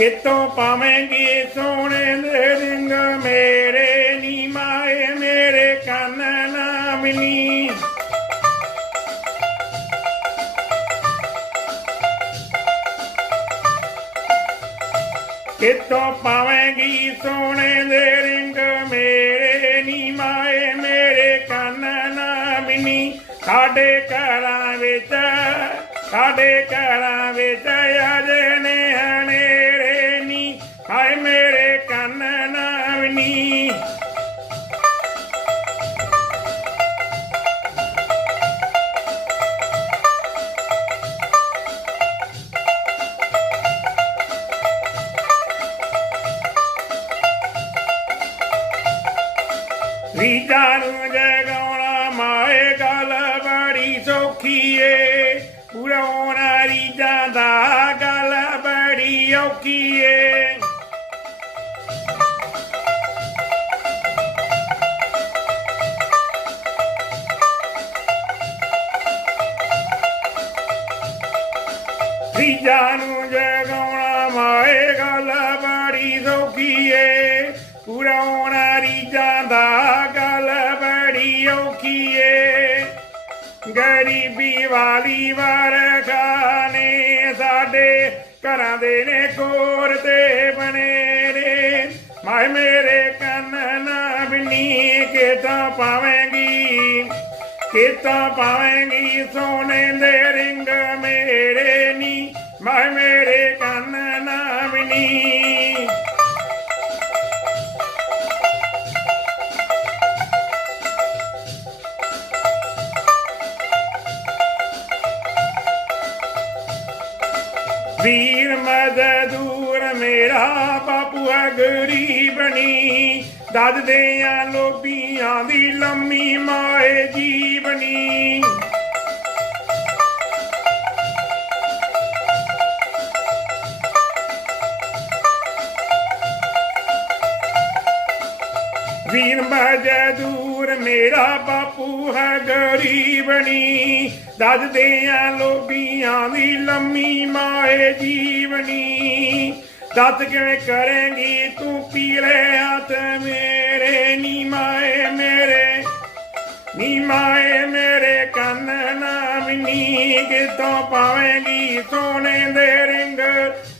ਕਿਤੋਂ ਪਾਵੇਂਗੀ ਸੋਹਣੇ ਦੇ ਰਿੰਗ? ਮੇਰੇ ਨੀ ਮਾਏ, ਮੇਰੇ ਕੰਨ ਨਾ ਮਿਲੀ। ਕਿਤੋਂ ਪਾਵੇਂਗੀ ਸੋਹਣੇ ਦੇ ਰਿੰਗ? ਮੇਰੇ ਨੀ ਮਾਏ, ਮੇਰੇ ਕੰਨ ਨਾ ਮਿਨੀ ਸਾਡੇ ਘਰਾਂ ਵਿੱਚ, ਸਾਡੇ ਘਰਾਂ ਵਿੱਚ ਅਜਨੇ ਹਨੇਰੇ ਨੀ ਹਾਏ ਮੇਰੇ ਕੰਨ ਨਾ ਮਿਨੀ ਰੀਜਾਂ ਨੂੰ ਜਗਾਉਣਾ ਮਾਏ ਗੱਲ ਬੜੀ ਸੌਖੀ ਏ ਪੁਰਾਉਣਾ ਰੀਜਾਂ ਜਗਾਉਣਾ ਮਾਏ ਗੱਲ ਬੜੀ ਸੌਖੀ ਏ। ਪੁਰਾਉਣਾ ਰੀਜਾਂ ਦਾ ਗੱਲ ਬੜੀ ਔਖੀ ਏ। ਗਰੀਬੀ ਵਾਲੀ ਵਰਖਾਨੇ ਸਾਡੇ ਘਰਾਂ ਦੇ ਨੇ ਕੋਰ ਤੇ ਬਣੇ ਰੇ ਮਾਏ ਮੇਰੇ ਕੰਨ ਨਾ ਬਿਨੀ ਕੇ ਤਾਂ ਪਾਵੇਂਗੀ। ਕਿਤਾ ਪਾਵੇਂਗੀ, ਸੋਨੇ ਦੇ ਰਿੰਗ ਮੇਰੇ ਨੀ। ਮਾਏ ਮੇਰੇ ਕੰਨ ਨਾ ਬਿਨੀ ਵੀਰ ਮਜ਼ਦੂਰ ਮੇਰਾ ਬਾਪੂ ਹੈ ਗਰੀਬਣੀ ਦੱਦ ਦਿਆਂ ਲੋਬੀਆਂ ਦੀ ਲੰਮੀ ਮਾਂ ਵੀਰ ਮਜ਼ਦੂਰ ਮੇਰਾ ਬਾਪੂ ਹੈ ਗਰੀਬਣੀ ਦੱਦ ਦਿਆਂ ਲੋਬੀਆਂ ਦੀ ਲੰਮੀ ਮਾਏ ਜੀਵਨੀ। ਦੱਤ ਕਿਵੇਂ ਕਰੇਂਗੀ ਤੂੰ ਪੀਲੇ ਹੱਥ ਮੇਰੇ? ਨੀ ਮਾਏ ਮੇਰੇ, ਨੀ ਮਾਏ ਮੇਰੇ ਕੰਨ ਨਾ ਮਿਨੀ। ਕਿਤੋਂ ਪਾਵੇਂਗੀ ਸੋਨੇ ਦੇ ਰਿੰਗ?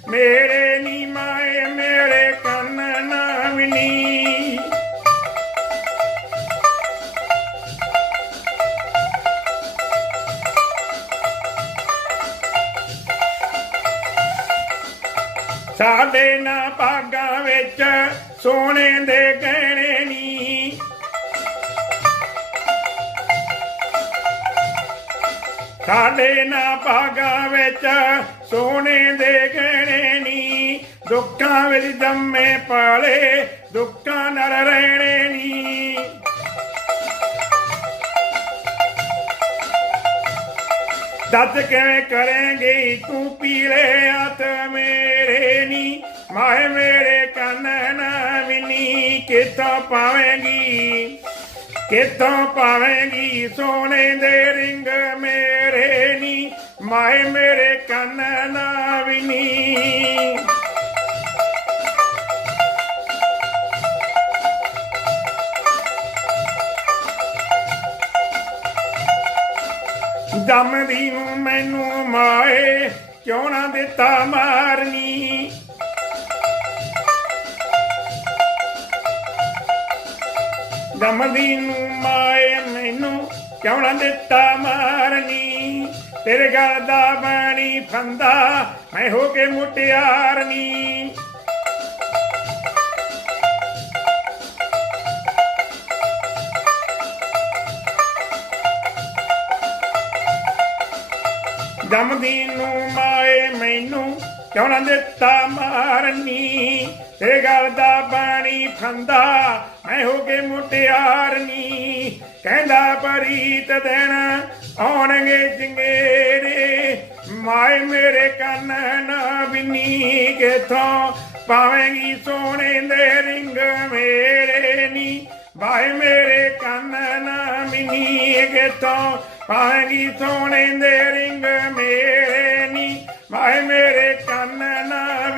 ਮੇਰੇ ਨੀ ਮਾਏ ਮੇਰੇ ਕੰਨ ਨਾ ਸਾਡੇ ਨਾ ਭਾਗਾਂ ਵਿੱਚ ਸੋਨੇ ਦੇ ਗਹਿਣੇ ਨੀ। ਸਾਡੇ ਨਾ ਭਾਗਾਂ ਵਿੱਚ ਸੋਨੇ ਦੇ ਗਹਿਣੇ ਨੀ। ਦੁੱਖਾਂ ਵਿੱਚ ਜੰਮੇ ਪਾਲੇ, ਦੁੱਖਾਂ ਨਾਲ ਰਹਿਣੇ ਨੀ। ਦੱਸ ਕਿਵੇਂ ਕਰੇਂਗੇ ਤੂੰ ਪੀਲੇ ਹੱਥ ਕਿੱਥੋਂ ਪਾਵੇਂਗੀ? ਕਿੱਥੋਂ ਪਾਵੇਂਗੀ? ਸੋਨੇ ਦੇ ਰਿੰਗ ਮੇਰੇ ਨੀ ਮਾਏ ਮੇਰੇ ਕੰਨ ਨਾ। ਵਿਨੀ ਦਮਦੀ ਨੂੰ ਮੈਨੂੰ ਮਾਏ ਕਿਉਂ ਨਾ ਦਿੱਤਾ ਮਾਰਨੀ? ਦਮਦੀ ਨੂੰ ਮਾਏ ਮੈਨੂੰ, ਕਿਉਂ ਨਾ ਦਿੱਤਾ ਮਾਰਨੀ? ਤੇਰੇ ਗਲ ਦਾ ਬਾਣੀ ਫੰਦਾ, ਮੈਂ ਹੋ ਕੇ ਮੁਟਿਆਰਨੀ। ਜਮਦੀ ਨੂੰ ਕਿਉਂ ਨਾ ਦਿੱਤਾ ਮਾਰਨੀ? ਤੇ ਗੱਲ ਦਾ ਪਾਣੀ ਫੰਦਾ, ਮੈਂ ਹੋ ਕੇ ਮੁਟਿਆਰਨੀ। ਕਹਿੰਦਾ ਪਰੀਤ ਦੇਣਾ ਆਉਣਗੇ ਚੰਗੇਰੇ ਮਾਏ ਮੇਰੇ ਕੰਨ ਨਾ ਬਿਨੀ ਕਿਥੋਂ ਪਾਵੇਂਗੀ ਸੋਨੇ ਦੇ ਰਿੰਗ ਮੇਰੇ ਨੀ। ਭਾਈ ਮੇਰੇ ਕੰਨ ਨਾ ਮਿਨੀ ਕਿਤੋਂ ਪਾਏਗੀ ਸੋਨੇ ਦੇ ਰਿੰਗ ਮੇਰੇ ਮਾਏ ਮੇਰੇ ਕੰਨ ਨਾ